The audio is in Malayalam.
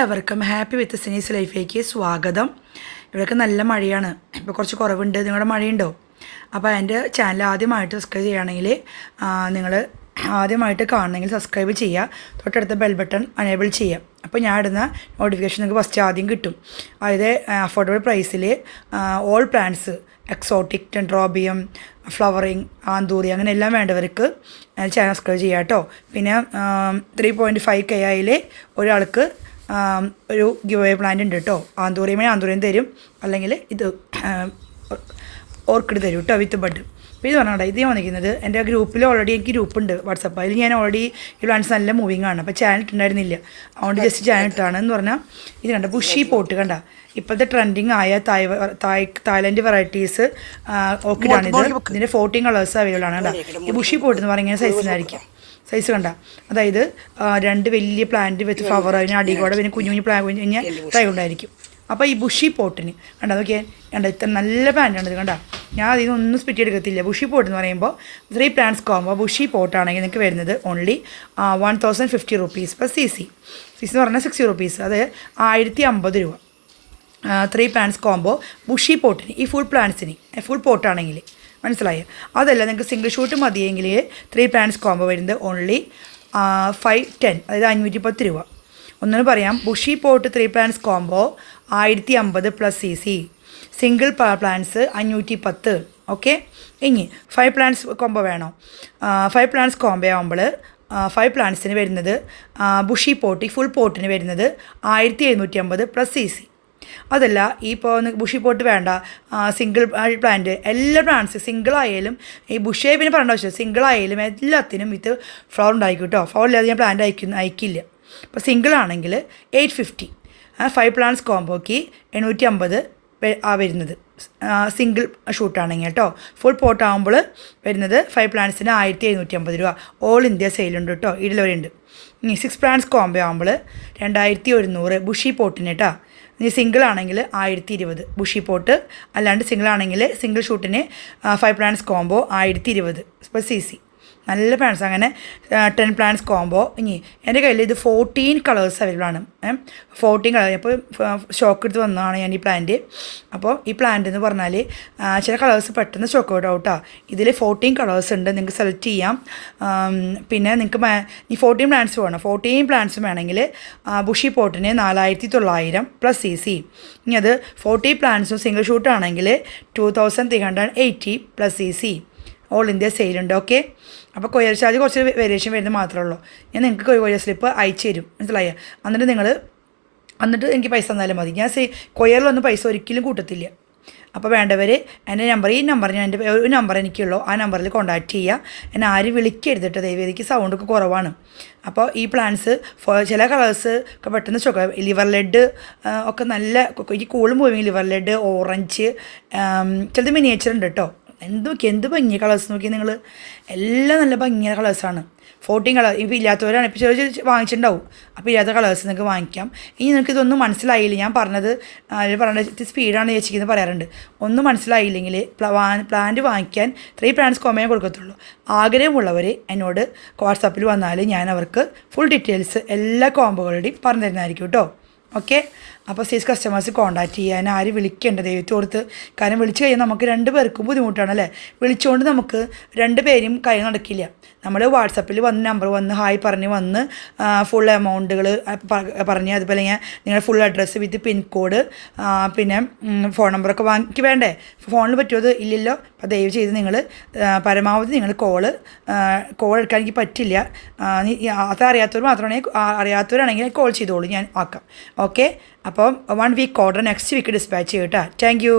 എല്ലാവർക്കും ഹാപ്പി വിത്ത് സിനീസ് ലൈഫിലേക്ക് സ്വാഗതം. ഇവിടെയൊക്കെ നല്ല മഴയാണ്. ഇപ്പോൾ കുറച്ച് കുറവുണ്ട്. നിങ്ങളുടെ മഴയുണ്ടോ? അപ്പോൾ എൻ്റെ ചാനൽ ആദ്യമായിട്ട് സബ്സ്ക്രൈബ് ചെയ്യുകയാണെങ്കിൽ നിങ്ങൾ ആദ്യമായിട്ട് കാണണമെങ്കിൽ സബ്സ്ക്രൈബ് ചെയ്യുക. തൊട്ടടുത്ത ബെൽ ബട്ടൺ അനേബിൾ ചെയ്യുക. അപ്പോൾ ഞാൻ ഇടുന്ന നോട്ടിഫിക്കേഷൻ നിങ്ങൾക്ക് ഫസ്റ്റ് ആദ്യം കിട്ടും. അതായത് അഫോർഡബിൾ പ്രൈസിൽ ഓൾ പ്ലാന്റ്സ്, എക്സോട്ടിക്, ടെൻട്രോബിയം, ഫ്ലവറിങ്, ആന്തൂറി, അങ്ങനെ എല്ലാം വേണ്ടവർക്ക് ചാനൽ സബ്സ്ക്രൈബ് ചെയ്യാം കേട്ടോ. പിന്നെ 3.5K ആയിൽ ഒരാൾക്ക് ഒരു ഗിവ് അവേ പ്ലാന്റ് ഉണ്ട് കേട്ടോ. ആന്തൂറിയം തരും, അല്ലെങ്കിൽ ഇത് ഓർക്കിഡ് തരും കേട്ടോ, വിത്ത് ബഡ്. അപ്പോൾ ഇത് പറഞ്ഞാൽ ഇത് ഞാൻ വന്നിരിക്കുന്നത് എൻ്റെ ഗ്രൂപ്പിൽ ഓൾറെഡി എനിക്ക് ഗ്രൂപ്പുണ്ട് വാട്സപ്പ്. അതിൽ ഞാൻ ഓൾറെഡി ഈ പ്ലാന്റ്സ് നല്ല മൂവിങ് ആണ്. അപ്പോൾ ചാനൽ ഇട്ടുണ്ടായിരുന്നില്ല, അതുകൊണ്ട് ജസ്റ്റ് ചാനൽ ഇട്ടാണ് എന്ന് പറഞ്ഞാൽ ഇത് കണ്ട ബുഷി പോട്ട് കണ്ട. ഇപ്പോഴത്തെ ട്രെൻഡിങ് ആയ തായ്ലൻഡ് വെറൈറ്റീസ് ഓർക്കിഡാണിത്. ഇതിൻ്റെ 14 കളേഴ്സ് അവൈലബിൾ ആണ് കേട്ടോ. ഈ ബുഷി പോട്ട് എന്ന് പറയുന്നത് സൈസിനായിരിക്കും. സൈസ് കണ്ട, അതായത് 2 വലിയ പ്ലാന്റ് വെച്ച് ഫ്ലവർ, അതിന് അടികൂടെ പിന്നെ കുഞ്ഞു കുഞ്ഞു പ്ലാന്റ് കഴിഞ്ഞാൽ തൈ ഉണ്ടായിരിക്കും. അപ്പോൾ ഈ ബുഷി പോട്ടിന് കണ്ട, നോക്കിയാൽ കണ്ട, ഇത്ര നല്ല പ്ലാന്റാണ് ഇത് കണ്ട. ഞാൻ അതിൽ നിന്നൊന്നും സ്പിറ്റ് എടുക്കത്തില്ല. ബുഷി പോട്ട് എന്ന് പറയുമ്പോൾ 3 പ്ലാന്റ്സ് കോമ്പോ ബുഷി പോട്ടാണെങ്കിൽ നിങ്ങൾക്ക് വരുന്നത് ഓൺലി 1050 rupees പ്ലസ് CC എന്ന് പറഞ്ഞാൽ 60 rupees, അത് 1050 രൂപ. 3 പ്ലാന്റ്സ് കോമ്പോ ബുഷി പോട്ടിന്, ഈ ഫുൾ പ്ലാന്റ്സിന് ഫുൾ പോട്ടാണെങ്കിൽ മനസ്സിലായോ? അതല്ല നിങ്ങൾക്ക് സിംഗിൾ ഷൂട്ട് മതിയെങ്കിൽ 3 പ്ലാന്റ്സ് കോമ്പോ വരുന്നത് ഓൺലി 510, അതായത് 510 രൂപ. ഒന്നും പറയാം, bushy pot 3 plants combo 1050 plus CC. Single plants 510. Okay, ഇനി 5 പ്ലാന്റ്സ് കോമ്പോ വേണോ? 5 പ്ലാന്റ്സ് കോമ്പോ ആകുമ്പോൾ 5 പ്ലാന്റ്സിന് വരുന്നത് ബുഷി പോട്ട്, ഈ ഫുൾ പോട്ടിന് വരുന്നത് 1750 പ്ലസ് CC. അതല്ല, ഈ ഇപ്പോൾ ബുഷി പോട്ട് വേണ്ട, സിംഗിൾ പ്ലാന്റ്, എല്ലാ പ്ലാന്റ്സ് സിംഗിൾ ആയാലും, ഈ ബുഷി പിന്നെ പറയേണ്ട ആവശ്യം, സിംഗിൾ ആയാലും എല്ലാത്തിനും ഇത് ഫ്ലവർ ഉണ്ടായിരിക്കും കേട്ടോ. ഫ്ലവർ ഇല്ലാതെ ഞാൻ പ്ലാന്റ് അയക്കില്ല. അപ്പോൾ സിംഗിൾ ആണെങ്കിൽ 850. 5 പ്ലാന്റ്സ് കോമ്പോക്ക് 850 വരുന്നത് സിംഗിൾ ഷൂട്ടാണെങ്കിൽ കേട്ടോ. ഫുൾ പോട്ട് ആകുമ്പോൾ വരുന്നത് 5 പ്ലാന്റ്സിന് 1750 രൂപ. ഓൾ ഇന്ത്യ സെയിലുണ്ട് കേട്ടോ, ഇതിലവരുണ്ട്. ഇനി 6 പ്ലാന്റ്സ് കോമ്പോ ആകുമ്പോൾ 2100 ബുഷി പോട്ടിന് കേട്ടോ. ഇനി സിംഗിൾ ആണെങ്കിൽ 1020 ബുഷി പോട്ട്, അല്ലാണ്ട് സിംഗിൾ ആണെങ്കിൽ സിംഗിൾ ഷൂട്ടിന് 5 പ്ലാന്റ്സ് കോമ്പോ 1020 ഇപ്പോൾ CC. നല്ല പ്ലാന്റ്സ്. അങ്ങനെ 10 പ്ലാന്റ്സ് കോമ്പോ. ഇനി എൻ്റെ കയ്യിൽ ഇത് 14 കളേഴ്സ് അവൈലബിൾ ആണ്. 14 കളർ. അപ്പോൾ സ്റ്റോക്ക് എടുത്ത് വന്നതാണ് ഞാൻ ഈ പ്ലാന്റ്. അപ്പോൾ ഈ പ്ലാന്റ് എന്ന് പറഞ്ഞാൽ ചില കളേഴ്സ് പെട്ടെന്ന് സ്റ്റോക്ക് ഔട്ട് ആവട്ടോ. ഇതിൽ 14 കളേഴ്സ് ഉണ്ട്, നിങ്ങൾക്ക് സെലക്ട് ചെയ്യാം. പിന്നെ നിങ്ങൾക്ക് ഈ 14 പ്ലാന്റ്സ് വേണം. 14 പ്ലാന്റ്സും വേണമെങ്കിൽ ബുഷി പോട്ടിന് 4900 പ്ലസ് CC. ഇനി അത് 40 പ്ലാന്റ്സും സിംഗിൾ ഷൂട്ടാണെങ്കിൽ 2380 പ്ലസ് CC. ഓൾ ഇന്ത്യ സെയിലുണ്ട്. ഓക്കെ, അപ്പോൾ കൊറിയർ ചാർജ് കുറച്ച് വേരിയേഷൻ വരുന്നത് മാത്രമേ ഉള്ളൂ. ഞാൻ നിങ്ങൾക്ക് കൊറിയർ സ്ലിപ്പ് അയച്ചു തരും, മനസ്സിലായോ? എന്നിട്ട് എനിക്ക് പൈസ തന്നാലും മതി. ഞാൻ കൊറിയറിലൊന്നും പൈസ ഒരിക്കലും കൂട്ടത്തില്ല. അപ്പോൾ വേണ്ടവർ എൻ്റെ നമ്പർ, ഈ നമ്പർ, ഞാൻ എൻ്റെ ഒരു നമ്പർ എനിക്കുള്ളൂ, ആ നമ്പറിൽ കോൺടാക്റ്റ് ചെയ്യുക. എന്നെ ആരും വിളിക്കരുതിട്ട് ദയവ്, എനിക്ക് സൗണ്ടൊക്കെ കുറവാണ്. അപ്പോൾ ഈ പ്ലാന്റ്സ് ചില കളേഴ്സ് ഒക്കെ പെട്ടെന്ന് സ്റ്റോക്ക്. ലിവർ ലെഡ് ഒക്കെ നല്ല ഈ കൂളും പോയി, ലിവർ ലെഡ്, ഓറഞ്ച്, ചിലത് മിനിയേച്ചർ ഉണ്ട് കേട്ടോ. എന്ത് ഭംഗിയ കളേഴ്സ് നോക്കി നിങ്ങൾ, എല്ലാം നല്ല ഭംഗിയ കളേഴ്സാണ്. 14 കളർ. ഇപ്പോൾ ഇല്ലാത്തവരാണ്, ഇപ്പോൾ ചെറിയ വാങ്ങിച്ചിട്ടുണ്ടാവും. അപ്പോൾ ഇല്ലാത്ത കളേഴ്സ് നിങ്ങൾക്ക് വാങ്ങിക്കാം. ഇനി നിങ്ങൾക്ക് ഇതൊന്നും മനസ്സിലായില്ല, ഞാൻ പറഞ്ഞത് സ്പീഡാണ് ചേച്ചിക്കുന്നത് പറയാറുണ്ട്. ഒന്നും മനസ്സിലായില്ലെങ്കിൽ പ്ലാന്റ് വാങ്ങിക്കാൻ 3 പ്ലാന്റ്സ് കോമ്പോ കൊടുക്കത്തുള്ളൂ. ആഗ്രഹമുള്ളവർ എന്നോട് വാട്സാപ്പിൽ വന്നാൽ ഞാൻ അവർക്ക് ഫുൾ ഡീറ്റെയിൽസ് എല്ലാ കോമ്പോകളുടെയും പറഞ്ഞു തരുന്നതായിരിക്കും കേട്ടോ. ഓക്കെ, അപ്പോൾ സീസ് കസ്റ്റമേഴ്സ് കോൺടാക്റ്റ് ചെയ്യാൻ ആരും വിളിക്കേണ്ട ദൈവത്തെ ഓർത്ത്. കാരണം വിളിച്ച് കഴിഞ്ഞാൽ നമുക്ക് 2 പേർക്കും ബുദ്ധിമുട്ടാണ് അല്ലേ. വിളിച്ചുകൊണ്ട് നമുക്ക് 2 പേരും കാര്യം നടക്കില്ല. നമ്മൾ വാട്സപ്പിൽ വന്ന് നമ്പർ വന്ന് ഹായ് പറഞ്ഞ് വന്ന് ഫുൾ എമൗണ്ടുകൾ പറഞ്ഞ്, അതുപോലെ നിങ്ങളുടെ ഫുൾ അഡ്രസ്സ് വിത്ത് പിൻകോഡ്, പിന്നെ ഫോൺ നമ്പറൊക്കെ വാങ്ങിക്ക് വേണ്ടേ. ഫോണിൽ പറ്റുമോ? ഇല്ലല്ലോ. അപ്പോൾ ദയവ് ചെയ്ത് നിങ്ങൾ പരമാവധി നിങ്ങൾ കോൾ എടുക്കാൻ എനിക്ക് പറ്റില്ല. അത് അറിയാത്തവർ മാത്രമാണെങ്കിൽ, അറിയാത്തവരാണെങ്കിൽ കോൾ ചെയ്തോളൂ, ഞാൻ ആക്കാം. ഓക്കെ, അപ്പം 1 week order next week dispatch ചെയ്യും കേട്ടോ. Thank U.